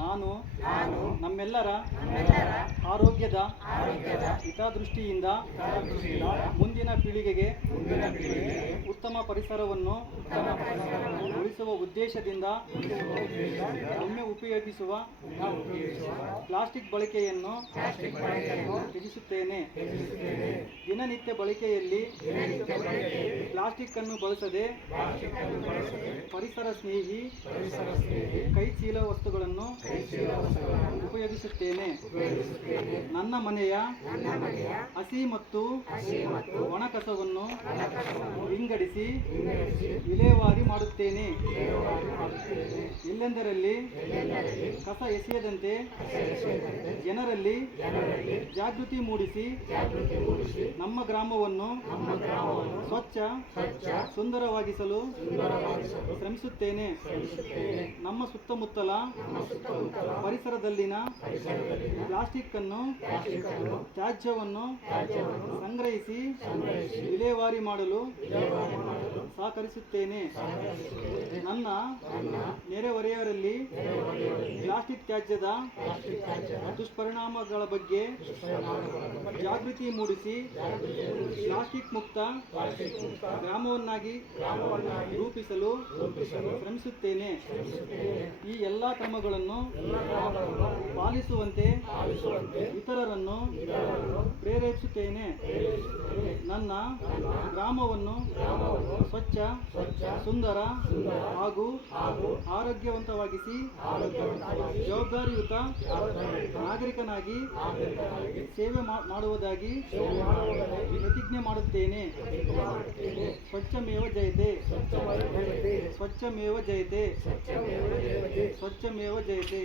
ನಾನು ನಮ್ಮೆಲ್ಲರ ಆರೋಗ್ಯದ ಹಿತದೃಷ್ಟಿಯಿಂದ ಮುಂದಿನ ಪೀಳಿಗೆಗೆ ಉತ್ತಮ ಪರಿಸರವನ್ನು ಉಳಿಸುವ ಉದ್ದೇಶದಿಂದ ಒಮ್ಮೆ ಉಪಯೋಗಿಸುವ ಪ್ಲಾಸ್ಟಿಕ್ ಬಳಕೆಯನ್ನು ತ್ಯಜಿಸುತ್ತೇನೆ. ದಿನನಿತ್ಯ ಬಳಕೆಯಲ್ಲಿ ಪ್ಲಾಸ್ಟಿಕ್ ಅನ್ನು ಬಳಸದೆ ಪರಿಸರ ಸ್ನೇಹಿ ಕೈಚೀಲ ವಸ್ತುಗಳನ್ನು ಉಪಯೋಗಿಸುತ್ತೇನೆ. ನನ್ನ ಮನೆಯ ಹಸಿ ಮತ್ತು ಒಣ ಕಸವನ್ನು ವಿಂಗಡಿಸಿ ವಿಲೇವಾರಿ ಮಾಡುತ್ತೇನೆ. ಎಲ್ಲೆಂದರಲ್ಲಿ ಕಸ ಎಸೆಯದಂತೆ ಜನರಲ್ಲಿ ಜಾಗೃತಿ ಮೂಡಿಸಿ ನಮ್ಮ ಗ್ರಾಮವನ್ನು ಸ್ವಚ್ಛ ಸುಂದರವಾಗಿಸಲು ಶ್ರಮಿಸುತ್ತೇನೆ. ನಮ್ಮ ಸುತ್ತಮುತ್ತಲ ಪರಿಸರದಲ್ಲಿನ ಪ್ಲಾಸ್ಟಿಕ್ ಅನ್ನು ತ್ಯಾಜ್ಯವನ್ನು ಸಂಗ್ರಹಿಸಿ ವಿಲೇವಾರಿ ಮಾಡಲು ಸಹಕರಿಸುತ್ತೇನೆ. ನನ್ನ ನೆರೆಹೊರೆಯವರಲ್ಲಿ ಪ್ಲಾಸ್ಟಿಕ್ ತ್ಯಾಜ್ಯದ ದುಷ್ಪರಿಣಾಮಗಳ ಬಗ್ಗೆ ಜಾಗೃತಿ ಮೂಡಿಸಿ ಪ್ಲಾಸ್ಟಿಕ್ ಮುಕ್ತ ಗ್ರಾಮವನ್ನಾಗಿ ರೂಪಿಸಲು ಶ್ರಮಿಸುತ್ತೇನೆ. ಈ ಎಲ್ಲ ಕ್ರಮಗಳನ್ನು ಪಾಲಿಸುವಂತೆ ಇತರರನ್ನು ಪ್ರೇರೇಪಿಸುತ್ತೇನೆ. ನನ್ನ ಗ್ರಾಮವನ್ನು ಸ್ವಚ್ಛ, ಸುಂದರ ಹಾಗೂ ಆರೋಗ್ಯವಂತವಾಗಿಸಿ ಜವಾಬ್ದಾರಿಯುತ ನಾಗರಿಕನಾಗಿ ಸೇವೆ ಮಾಡುವುದಾಗಿ ಪ್ರತಿಜ್ಞೆ ಮಾಡುತ್ತೇನೆ. ಸ್ವಚ್ಛಮೇವ ಜಯತೆ, ಸ್ವಚ್ಛಮೇವ ಜಯತೆ, ಸ್ವಚ್ಛಮೇವ ಜಯತೆ.